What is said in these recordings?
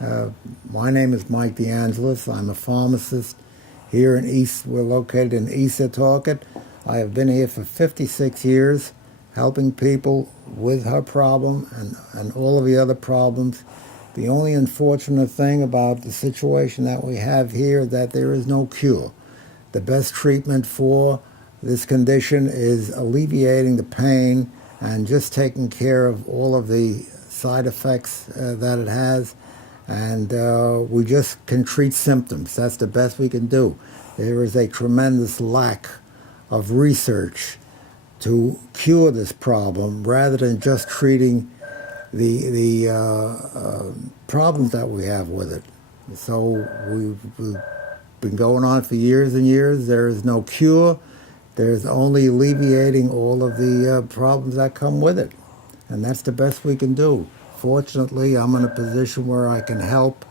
My name is Mike DeAngelis. I'm a pharmacist here in East. We're located in East Setauket. I have been here for 56 years, helping people with her problem and all of the other problems. The only unfortunate thing about the situation that we have here is that there is no cure. The best treatment for this condition is alleviating the pain and just taking care of all of the side effects that it has. And we just can treat symptoms. That's the best we can do. There is a tremendous lack of research to cure this problem rather than just treating the problems that we have with it. So we've been going on for years and years. There is no cure. There's only alleviating all of the problems that come with it. And that's the best we can do. Fortunately, I'm in a position where I can help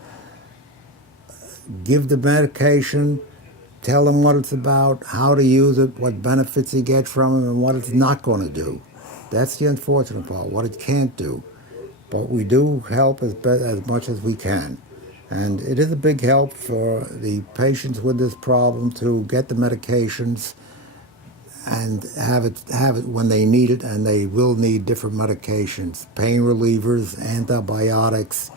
give the medication, tell them what it's about, how to use it, what benefits you get from it, and what it's not going to do. That's the unfortunate part, what it can't do. But we do help as much as we can. And it is a big help for the patients with this problem to get the medications and have it when they need it, and they will need different medications, pain relievers, antibiotics,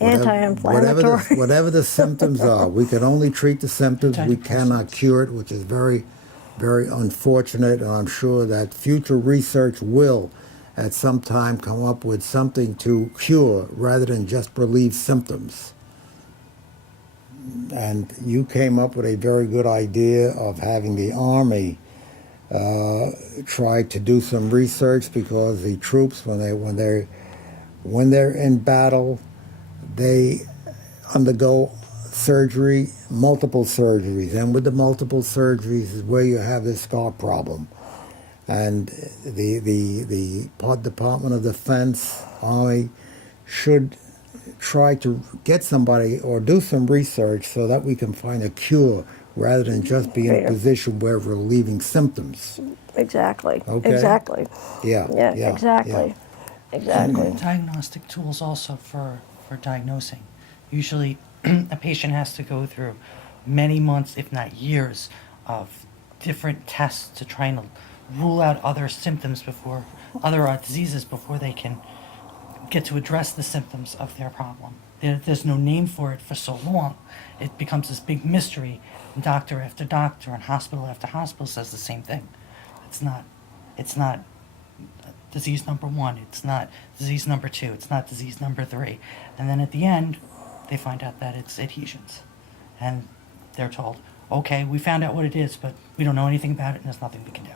anti-inflammatory. Whatever the symptoms are. We can only treat the symptoms. We cannot cure it, which is very, very unfortunate. And I'm sure that future research will, at some time, come up with something to cure rather than just relieve symptoms. And you came up with a very good idea of having the Army try to do some research, because the troops, when they're in battle, they undergo surgery, multiple surgeries, and with the multiple surgeries is where you have this scar problem. And the Department of Defense, Army, should try to get somebody or do some research so that we can find a cure rather than just be in a position where we're relieving symptoms. Exactly. Okay. Exactly. Yeah. Exactly. Yeah. Exactly. Diagnostic tools also for diagnosing. Usually a patient has to go through many months, if not years, of different tests to try and rule out other symptoms before, other diseases before they can get to address the symptoms of their problem. There's no name for it for so long. It becomes this big mystery. Doctor after doctor and hospital after hospital says the same thing. It's not disease number 1, it's not disease number 2, it's not disease number 3. And then at the end, they find out that it's adhesions. And they're told, okay, we found out what it is, but we don't know anything about it and there's nothing we can do.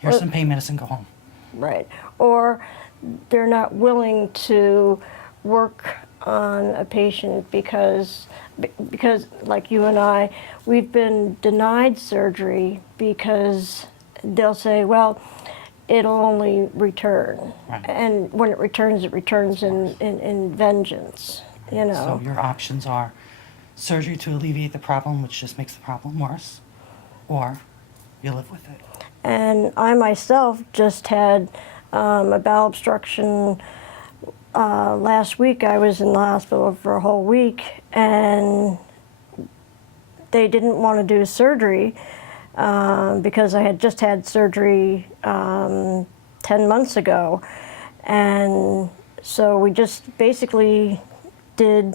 Here's some pain medicine, go home. Right. Or they're not willing to work on a patient because like you and I, we've been denied surgery because they'll say, well, it'll only return. Right. And when it returns in vengeance, you know. So your options are surgery to alleviate the problem, which just makes the problem worse, or you live with it. And I myself just had a bowel obstruction. Last week I was in the hospital for a whole week, and they didn't want to do surgery because I had just had surgery 10 months ago. And so we just basically did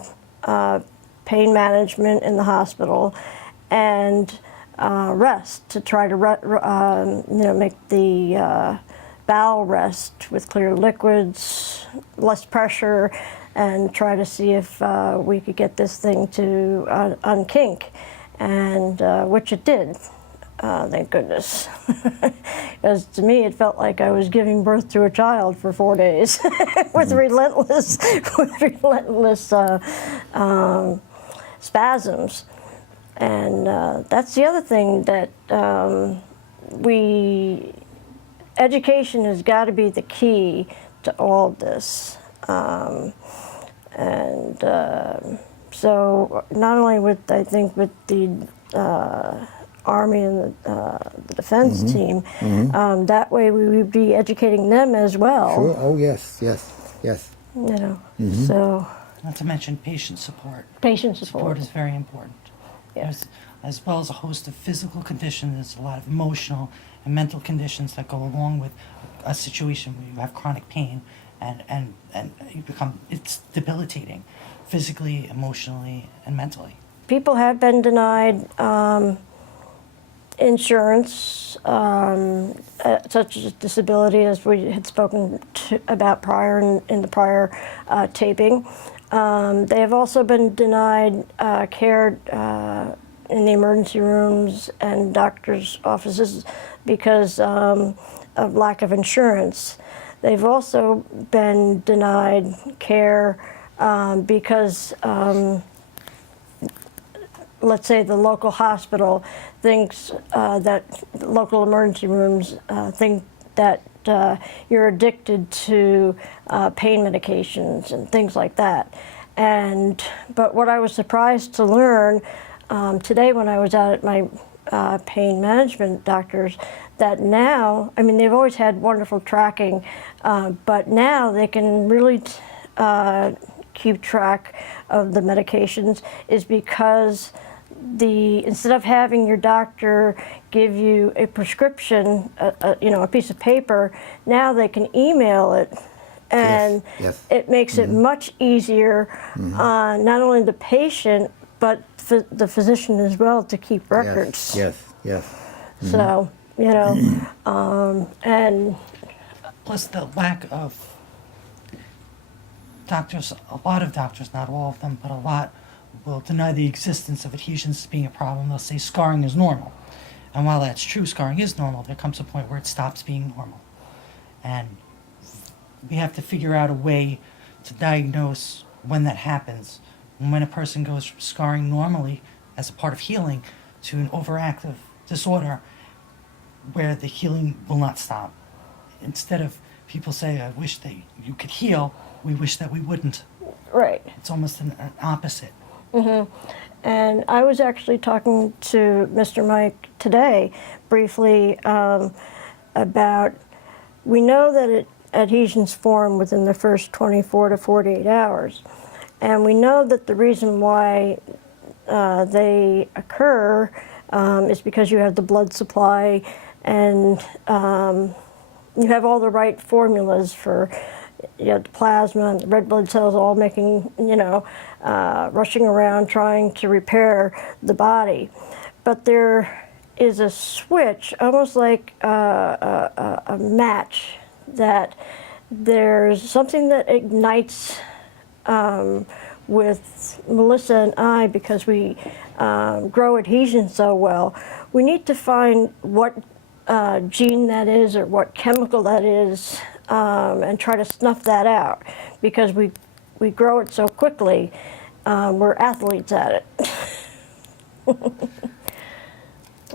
pain management in the hospital and rest to try to make the bowel rest with clear liquids, less pressure, and try to see if we could get this thing to unkink, and which it did, thank goodness. Because to me it felt like I was giving birth to a child for 4 days with relentless spasms. And that's the other thing that education has got to be the key to all of this. So not only with, I think, with the Army and the defense team, that way we would be educating them as well. Sure. Oh, yes. You know, so Not to mention patient support. Patient Support support. is very important. Yes. There's, as well as a host of physical conditions, there's a lot of emotional and mental conditions that go along with a situation where you have chronic pain and you become, it's debilitating physically, emotionally, and mentally. People have been denied insurance, such as disability, as we had spoken about prior in the prior taping. They have also been denied care in the emergency rooms and doctors' offices because of lack of insurance. They've also been denied care because let's say the local hospital thinks that local emergency rooms think that you're addicted to pain medications and things like that. But what I was surprised to learn today when I was out at my pain management doctors, that now, I mean, they've always had wonderful tracking, but now they can really keep track of the medications, is because instead of having your doctor give you a prescription, a piece of paper, now they can email it, and Yes. it makes it much easier on not only the patient but the physician as well to keep records. Yes, yes. So, and Plus the lack of doctors, a lot of doctors, not all of them, but a lot will deny the existence of adhesions as being a problem. They'll say scarring is normal. And while that's true, scarring is normal, there comes a point where it stops being normal. And we have to figure out a way to diagnose when that happens. And when a person goes from scarring normally as a part of healing to an overactive disorder where the healing will not stop. Instead of people say, I wish that you could heal, we wish that we wouldn't. right. It's almost an opposite. And I was actually talking to Mr. Mike today briefly about, we know that adhesions form within the first 24 to 48 hours. And we know that the reason why they occur is because you have the blood supply and you have all the right formulas for the plasma and the red blood cells all making, rushing around trying to repair the body. But there is a switch, almost like a match, that there's something that ignites with Melissa and I, because we grow adhesions so well. We need to find what gene that is or what chemical that is, and try to snuff that out, because we grow it so quickly. We're athletes at it.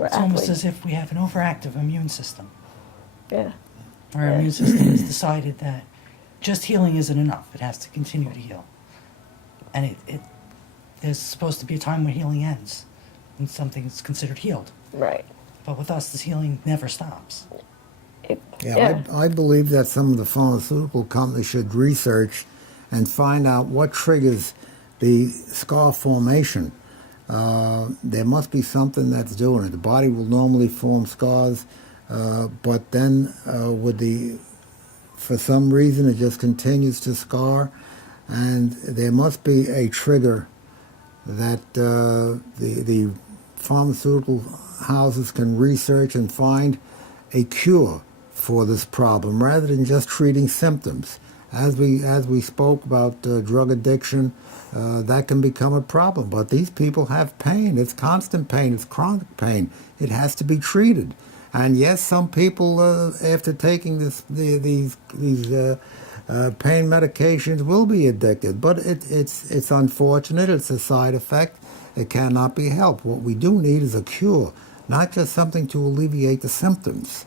It's almost as if we have an overactive immune system. Yeah. Our immune system has decided that just healing isn't enough. It has to continue to heal. And there's supposed to be a time when healing ends and something is considered healed. Right. But with us, this healing never stops. Yeah, I believe that some of the pharmaceutical companies should research and find out what triggers the scar formation. There must be something that's doing it. The body will normally form scars, but then for some reason it just continues to scar, and there must be a trigger that the pharmaceutical houses can research and find a cure for this problem, rather than just treating symptoms. As we spoke about drug addiction, that can become a problem. But these people have pain. It's constant pain. It's chronic pain. It has to be treated. And yes, some people, after taking these pain medications, will be addicted. But it's unfortunate. It's a side effect. It cannot be helped. What we do need is a cure, not just something to alleviate the symptoms.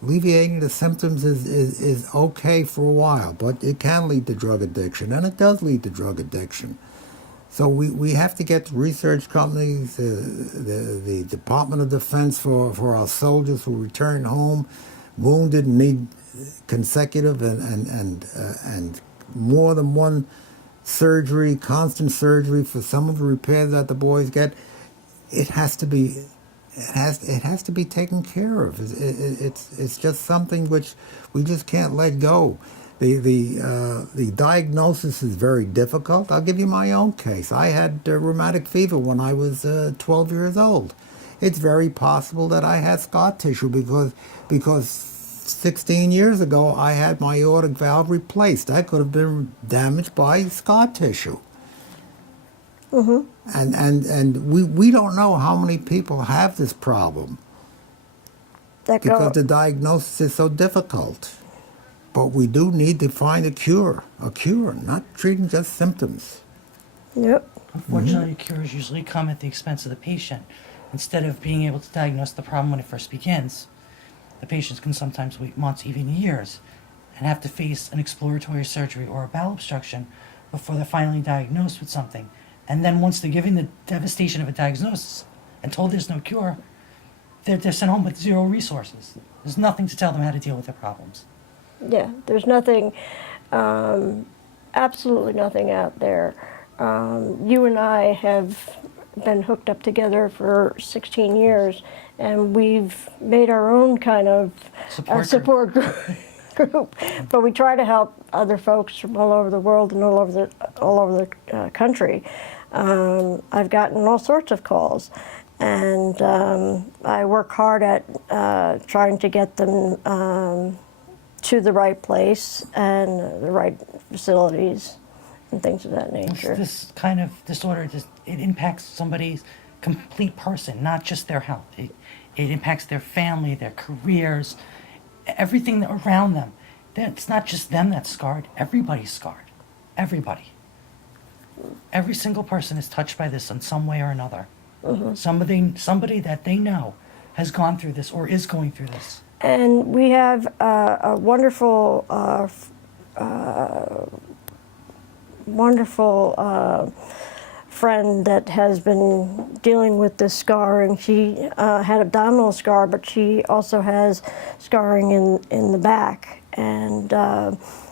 Alleviating the symptoms is okay for a while, but it can lead to drug addiction, and it does lead to drug addiction. So we have to get the research companies, the Department of Defense for our soldiers who return home wounded and need consecutive and more than one surgery, constant surgery for some of the repairs that the boys get. It has to be, it has to be taken care of. It's just something which we just can't let go. The diagnosis is very difficult. I'll give you my own case. I had rheumatic fever when I was 12 years old. It's very possible that I had scar tissue because 16 years ago I had my aortic valve replaced. That could have been damaged by scar tissue. Mm-hmm. And we don't know how many people have this problem because the diagnosis is so difficult. But we do need to find a cure, not treating just symptoms. Yep. Unfortunately, cures usually come at the expense of the patient. Instead of being able to diagnose the problem when it first begins, the patients can sometimes wait months, even years, and have to face an exploratory surgery or a bowel obstruction before they're finally diagnosed with something. And then once they're given the devastation of a diagnosis and told there's no cure, they're sent home with zero resources. There's nothing to tell them how to deal with their problems. Yeah, there's nothing, absolutely nothing out there. You and I have been hooked up together for 16 years, and we've made our own kind of support group. But we try to help other folks from all over the world and all over the country. I've gotten all sorts of calls, and I work hard at trying to get them to the right place and the right facilities and things of that nature. This kind of disorder, it impacts somebody's complete person, not just their health. It impacts their family, their careers, everything around them. It's not just them that's scarred. Everybody's scarred. Everybody. Every single person is touched by this in some way or another. Mm-hmm. Somebody that they know has gone through this or is going through this. And we have a wonderful, friend that has been dealing with this scarring. She had abdominal scar, but she also has scarring in the back. And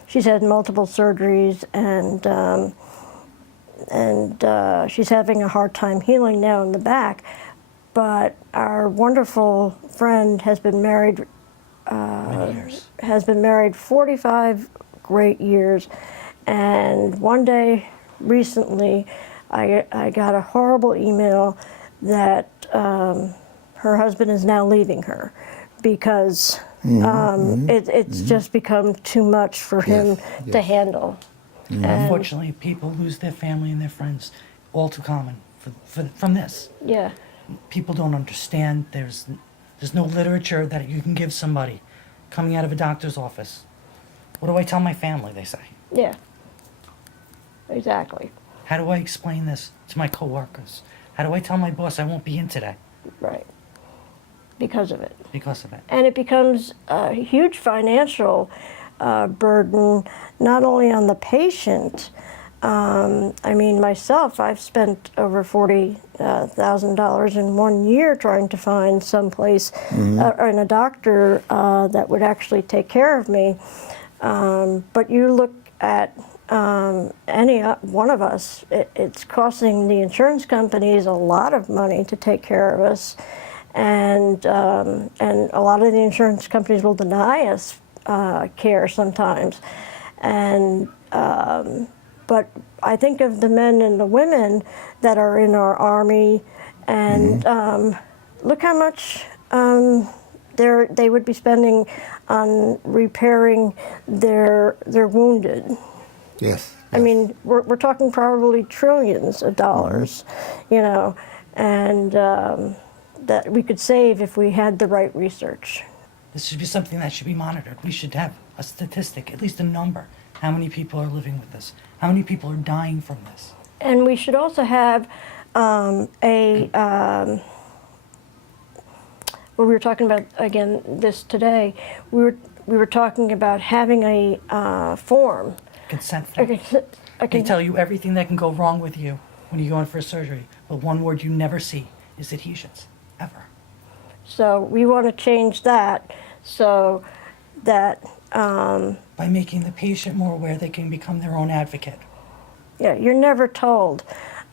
she's had multiple surgeries, and she's having a hard time healing now in the back. But our wonderful friend has been married. Many years. Has been married 45 great years, and one day recently I got a horrible email that her husband is now leaving her because it's just become too much for him to handle. Mm-hmm. Unfortunately, people lose their family and their friends, all too common from this. Yeah. People don't understand. There's no literature that you can give somebody coming out of a doctor's office. What do I tell my family, they say? Yeah. Exactly. How do I explain this to my coworkers? How do I tell my boss I won't be in today? Right. Because of it. Because of it. And it becomes a huge financial burden, not only on the patient. I mean, myself, I've spent over $40,000 in 1 year trying to find someplace and a doctor that would actually take care of me. But you look at any one of us, it's costing the insurance companies a lot of money to take care of us, and a lot of the insurance companies will deny us care sometimes, and. But I think of the men and the women that are in our Army, and look how much they would be spending on repairing their wounded. Yes. I mean, we're talking probably trillions of dollars, you know, and that we could save if we had the right research. This should be something that should be monitored. We should have a statistic, at least a number. How many people are living with this? How many people are dying from this? And we should also have well, we were talking about, again, this today, we were talking about having a form. Consent form. They tell you everything that can go wrong with you when you go in for surgery, but one word you never see is adhesions, ever. So we want to change that so that by making the patient more aware, they can become their own advocate. Yeah, you're never told.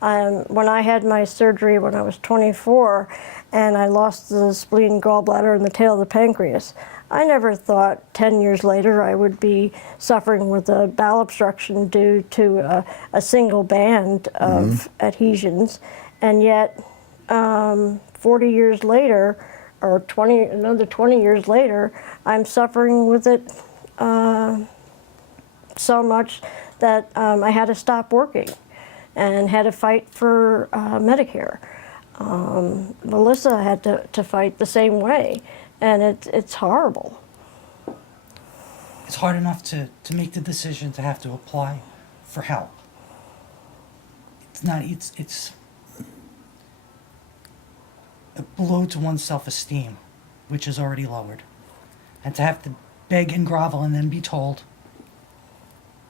When I had my surgery when I was 24 and I lost the spleen, gallbladder, and the tail of the pancreas, I never thought 10 years later I would be suffering with a bowel obstruction due to a single band of adhesions. And yet, 40 years later, or another 20 years later, I'm suffering with it so much that I had to stop working and had to fight for Medicare. Melissa had to fight the same way, and it's horrible. It's hard enough to make the decision to have to apply for help. It's a blow to one's self-esteem, which is already lowered. And to have to beg and grovel and then be told,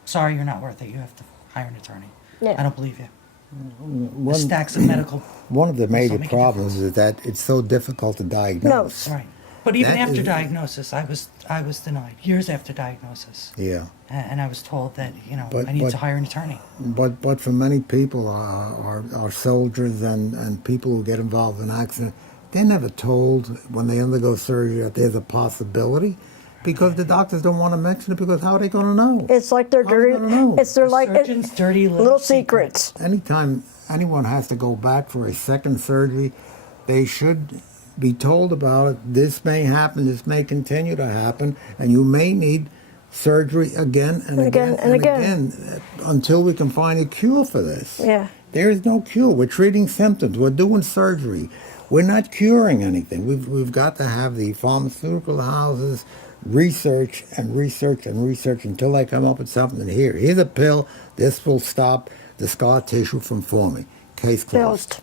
sorry, you're not worth it, you have to hire an attorney. Yeah. I don't believe you. The stacks of medical... One of the major make a problems is that it's so difficult to diagnose. Right. But even That after is- diagnosis, I was denied. Years after diagnosis. Yeah. And I was told that, But- I need but- to hire an attorney. But for many people, our soldiers and people who get involved in accidents, they're never told when they undergo surgery that there's a possibility, because the doctors don't want to mention it, because how are they going to know? It's like they're How are they dirty. gonna know? It's their like Surgeon's dirty little secrets. Anytime anyone has to go back for a second surgery, they should be told about it. This may happen, this may continue to happen, and you may need surgery again and again and again until we can find a cure for this. Yeah. There is no cure. We're treating symptoms. We're doing surgery. We're not curing anything. We've got to have the pharmaceutical houses research and research and research until they come up with something. Here's a pill. This will stop the scar tissue from forming. Case closed. Closed.